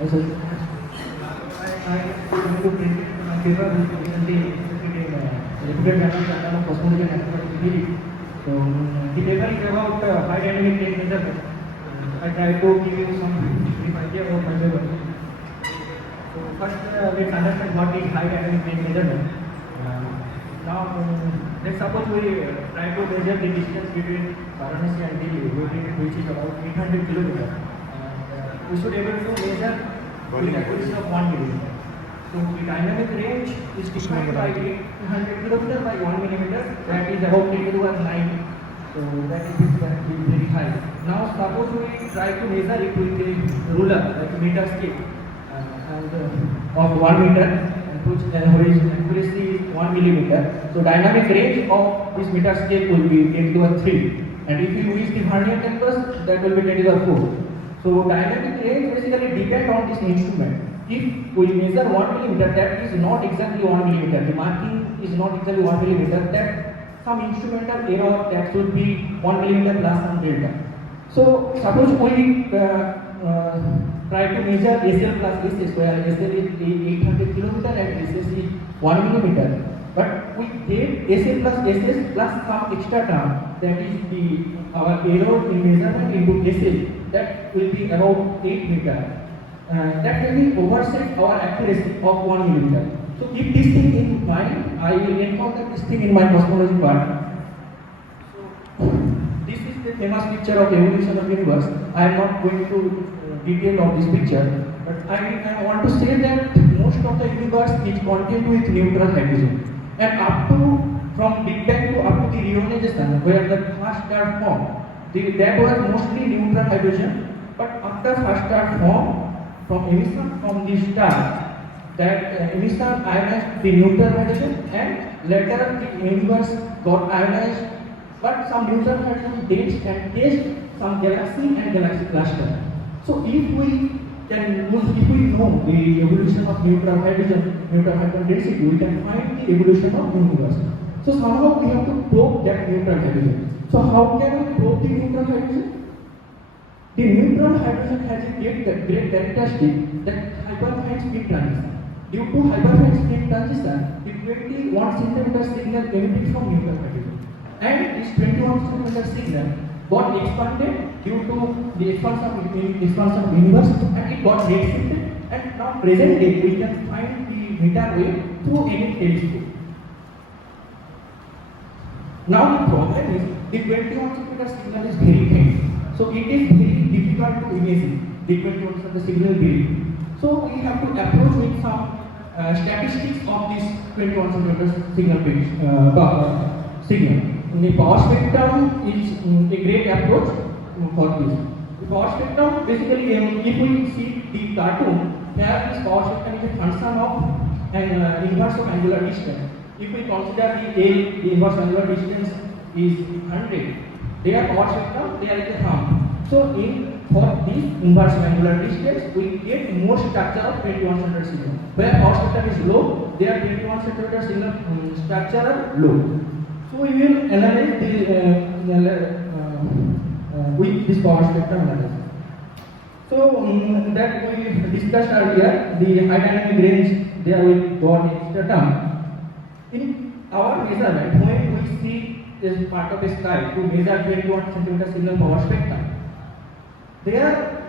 So I want to bring it my paper which recently presented in reputed journal of cosmology and astronomy. So the paper is about high dynamic range measurement. I try to give you some brief idea about my paper. So first, let's understand what is high dynamic range measurement. Now, let's suppose we try to measure the distance between Varanasi and Delhi, which is about 800 kilometers. We should be able to measure with accuracy of 1 millimeter. So the dynamic range is defined by 800 kilometers by 1 millimeter. That is about 10 to the power 9. So that is very high. Now suppose we try to measure it with a ruler, like a meter scale, of 1 meter, and which accuracy is 1 millimeter. So dynamic range of this meter scale will be 10 to the power 3. And if you use the vernier calipers, that will be 10 to the power 4. So dynamic range basically depends on this instrument. If we measure 1 millimeter, that is not exactly 1 millimeter. The marking is not exactly 1 millimeter. That some instrumental error that should be 1 millimeter plus some delta. So suppose we try to measure SL plus SS, where SL is 800 kilometer and SS is 1 millimeter. But we get SL plus SS plus some extra term, that is our error in measurement into SL, that will be about 8 meter. That will be overset our accuracy of 1 millimeter. So keep this thing in mind. I will encounter this thing in my cosmology part. So this is the famous picture of evolution of universe. I am not going to detail of this picture, but I want to say that most of the universe is contained with neutral hydrogen. And up to, from Big Bang to up to the reionization, where the first star formed, that was mostly neutral hydrogen. But after first star formed, from emission from the star, that emission ionized the neutral hydrogen, and later the universe got ionized, but some neutral hydrogen dense and cased some galaxy and galaxy cluster. So if we know the evolution of neutral hydrogen density, we can find the evolution of universe. So somehow we have to probe that neutral hydrogen. So how can we probe the neutral hydrogen? The neutral hydrogen has a great characteristic, that hyperfine spin transition. Due to hyperfine spin transition, the 21 centimeter signal emitted from neutral hydrogen, and this 21 centimeter signal got expanded due to the expansion of universe, and it got redshifted. And now present day we can find the meter wave through any telescope. Now the problem is the 21 centimeter signal is very faint. So it is very difficult to imagine the 21 centimeter signal very. So we have to approach with some statistics of this 21 centimeter signal. The power spectrum is a great approach for this. The power spectrum basically, if we see the cartoon, here this power spectrum is a function of an inverse of angular distance. If we consider the inverse angular distance is 100, their power spectrum, there is a thumb. So for this inverse angular distance, we get more structure of 21 centimeter signal. Where power spectrum is low, their 21 centimeter signal structure are low. So we will analyze with this power spectrum analysis. So that we discussed earlier, the high dynamic range, there we got extra term. In our measurement, when we see this part of the sky to measure 21 centimeter signal power spectrum, there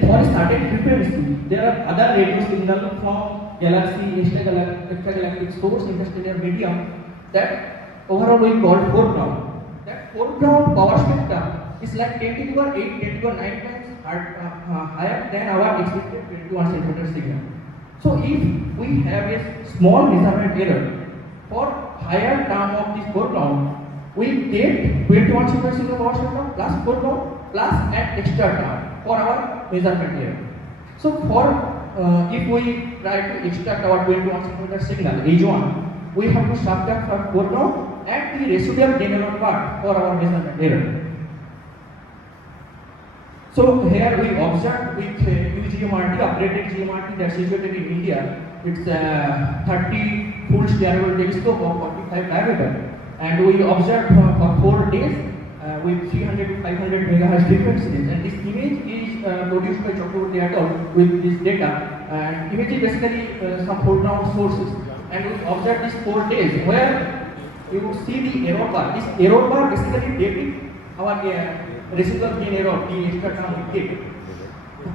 for a certain frequency, there are other radio signals from galaxy, extragalactic source, interstellar medium, that overall we call foreground. That foreground power spectrum is like 10 to the power 8, 10 to the power 9 times higher than our expected 21 centimeter signal. So if we have a small measurement error for higher term of this foreground, we get 21 centimeter signal power spectrum plus foreground plus an extra term for our measurement error. So if we try to extract our 21 centimeter signal H1, we have to subtract our foreground and the residual denouement part for our measurement error. So here we observed with UGMRT, upgraded GMRT that's situated in India. It's a 30 full steerable telescope of 45 diameter, and we observed for 4 days with 300 to 500 megahertz frequency range, and this image is produced by Chakraborty et al. With this data, and image is basically some foreground sources, and we observe these 4 days where you would see the error bar. This error bar basically depicts our residual gain error, the extra term we get.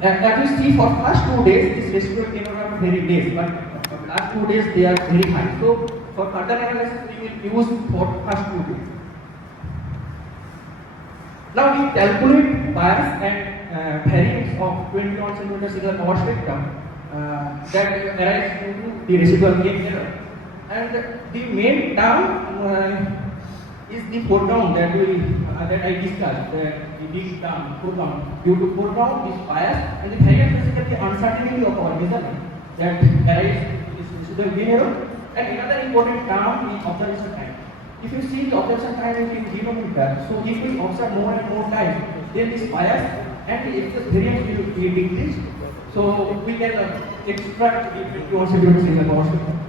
As you see, for first 2 days, this residual gain error are very less, but last 2 days they are very high. So for further analysis, we will use for first 2 days. Now we calculate bias and variance of 21 cm signal power spectrum that arise due to the residual gain error. And the main term is the foreground that I discussed, the big term foreground. Due to foreground is bias, and the variance is basically the uncertainty of our measurement that arises is residual gain error. And another important term is observation time. If you see the observation time is in denominator, so if we observe more and more time, then this bias and the excess variance will be decreased. So we can extract the 21 cm signal power spectrum.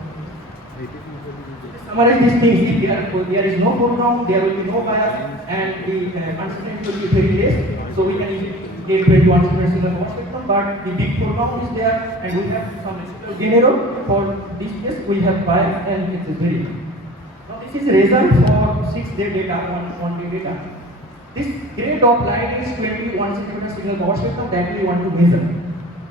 Summarize these things: if there is no foreground, there will be no bias, and the uncertainty will be very less. So we can easily get 21 cm signal power spectrum. But the big foreground is there, and we have some residual gain error. For this case, we have bias and excess variance. This is result for 6-day data, 1 day data. This gray dot line is 21 cm signal power spectrum that we want to measure.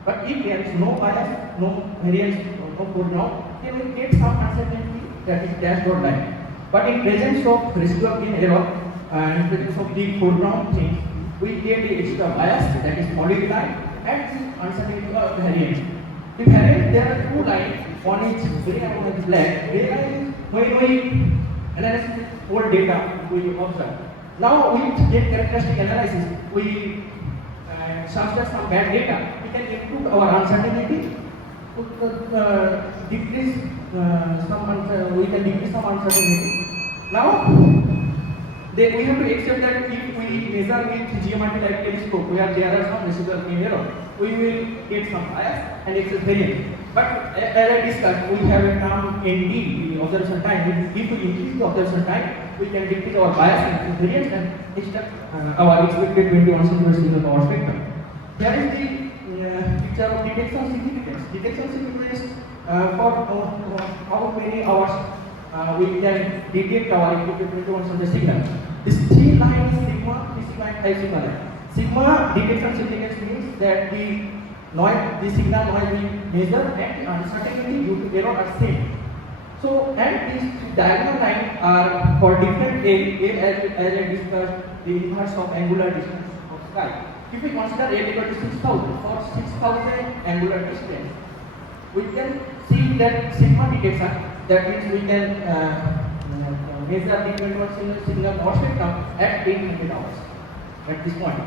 But if there is no bias, no variance, no foreground, then we get some uncertainty, that is dash dot line. But in presence of residual gain error and presence of the foreground things, we get the extra bias, that is solid line, and the uncertainty of variance. The variance, there are 2 lines, one is gray and one is black. Gray line is when we analyze whole data we observe. Now we get characteristic analysis, we subtract some bad data, we can improve our uncertainty, decrease we can decrease some uncertainty. Now then we have to accept that if we measure with GMRT like telescope where there are some residual gain error, we will get some bias and excess variance. But as I discussed, we have a term ND, the observation time. If we increase the observation time, we can decrease our bias and variance and extract our expected 21 cm signal power spectrum. Here is the picture of detection significance. Detection significance for how many hours we can detect our expected 21 cm signal. This 3 line is sigma, 3 line, 5 sigma line. Sigma detection significance means that the signal noise we measure and uncertainty due to error are same. So, and these diagonal lines are for different A as I discussed, the inverse of angular distance of sky. If we consider A equal to 6,000, for 6,000 angular distance, we can see that sigma detection, that means we can measure the 21 signal power spectrum at 800 hours at this point.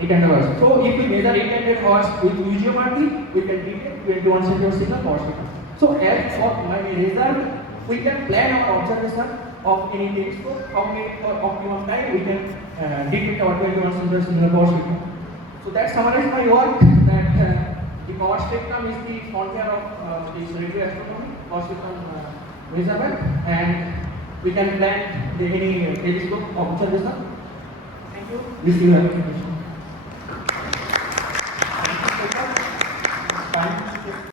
800 hours. So if we measure 800 hours with UGMRT, we can detect 21 cm signal power spectrum. So as for my result, we can plan our observation of any telescope, how many for optimum time we can detect our 21 cm signal power spectrum. So that summarizes my work that the power spectrum is the frontier of this radio astronomy, power spectrum measurement, and we can plan any telescope observation. Thank you. Wish you happy.